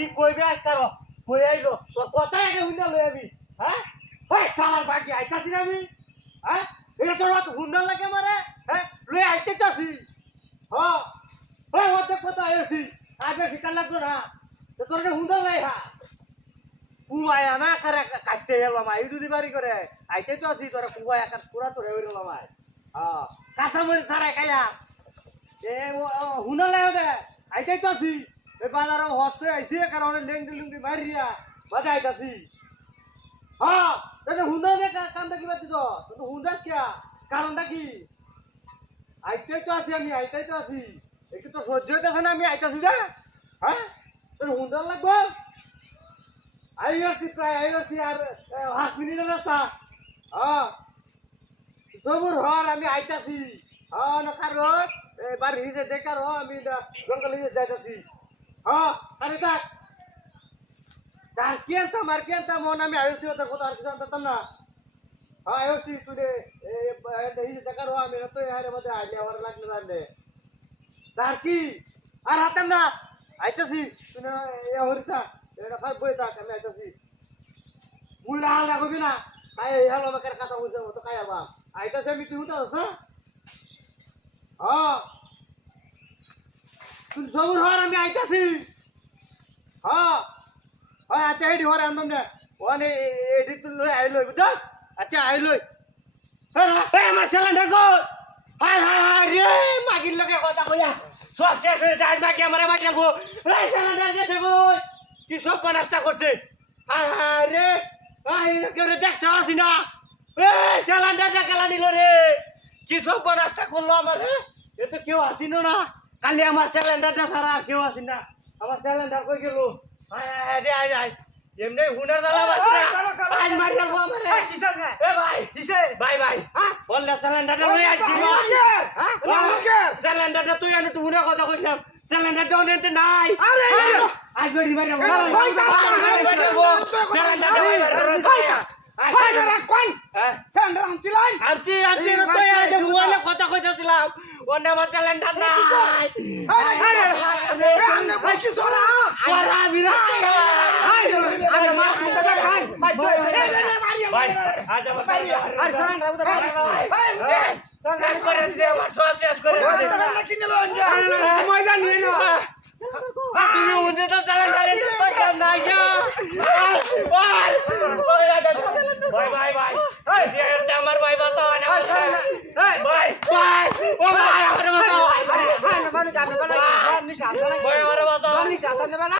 কি কইবে আজকার কই আইলো? তোর আগে হুন্ডা লই আমি হ্যাঁ? ওই সালার বাকি আইতাছি আমি হ্যাঁ? এটা তোর হাত হুন্ডা লাগে মারে হ্যাঁ? লই আইতে চাছি হ্যাঁ ওই ওতে কথা আইছি আগে সিটা লাগতো না। তো তোর হুন্ডা লাই হা কুমায়া না করে কাটতে এলাম আই যদি বাড়ি করে। আইতে তো আছি তোরা কুমায়া কাট পুরা তোরে হইল মাই হ্যাঁ কাঁচা মরিচ ছাড়াই খাইয়া এ হুন্ডা লাই দে আইতে তো আছি এই বাজারে হচ্ছে, আইছে কারণ লেংদি লুঙ্গি মারিয়া বাজা আইতাছি। হ্যাঁ তাহলে হুন্ডা দে কামটা কি কিয়া কারণটা কি? আইতেই আছি আমি, আইতেই আছি। একটু সহ্য হইতেছে না, আমি আইতাছি যে। হ্যাঁ তোর হুন্ডা লাগবো? আই আসছি প্রায়, আই আসছি আর পাঁচ মিনিটের রাস্তা। হ্যাঁ সবুর হর আমি আইতাছি। হ্যাঁ নকার রোড এবার হিসে দেখার আমি জঙ্গল হিসে যাইতাছি। হ্যাঁ আরে দেখ। তার কি আনতা, মার কি আনতা, মন আমি আইছি ওটা কথা আর কিছু আনতাম না। হ্যাঁ তুই রে হিসে দেখার আমি তো হারে মধ্যে আইলে আমার লাগলে জানলে তার কি? আর হাতাম না। আইতাছি তুই এ হরিতা এটা খাই বই থাক, আমি আইতাছি। মুলা হালা কবি না। তাই এই হালো আমাকে হ্যাঁ। সবুর হর আমি আইতাছি। হ্যাঁ। হ্যাঁ আচ্ছা এডি হর আনবাম না ওনে এডি তুই লই আইলই বুঝছ আচ্ছা আইলই এই, আমার সিলিন্ডার গো হাই হাই হাই রে, মাগির লগে কথা কইয়া। সব শেষ হয়ে যায় মাগি আমার মাগি গো এই সিলিন্ডার গেছে গো কি সব বানাসটা করছে। হাই হাই রে আই কেউ রে দেখতে আসি না। এই সিলিন্ডার দেখালা নিল রে। কি সব বানাসটা করল আমার? এ তো কেউ আসিল না। কালি আমার সিলিন্ডারটা আর কেউ আসি না। আমার সিলিন্ডার কই গেল? হাই আই আই এমনি হুনার জ্বালা বাসি না। আজ মারি গেল আমার। এ ভাই ভাই ভাই। বললে সিলিন্ডারটা লই আসছি সিলিন্ডারটা তুই আনি তুই না কথা কইলাম সিলিন্ডারটা নাই। আজ বেড়ি মারি আনছি আনছি তুই আজ মোবাইলে কথা কইতেছিলাম অন্য আমার সিলিন্ডার নাই সরা ভাই আজ আমার শেষ করে দিছে আমার সব শেষ করে দিছে তুমি উনতে তো সিলিন্ডার এনে পাইলাম না ইয়া ভাই ভাই ভাই ভাই আমার ভাই বাঁচাও না ভাই ভাই ও ভাই আমার বাঁচাও ভাই আমার বাঁচাও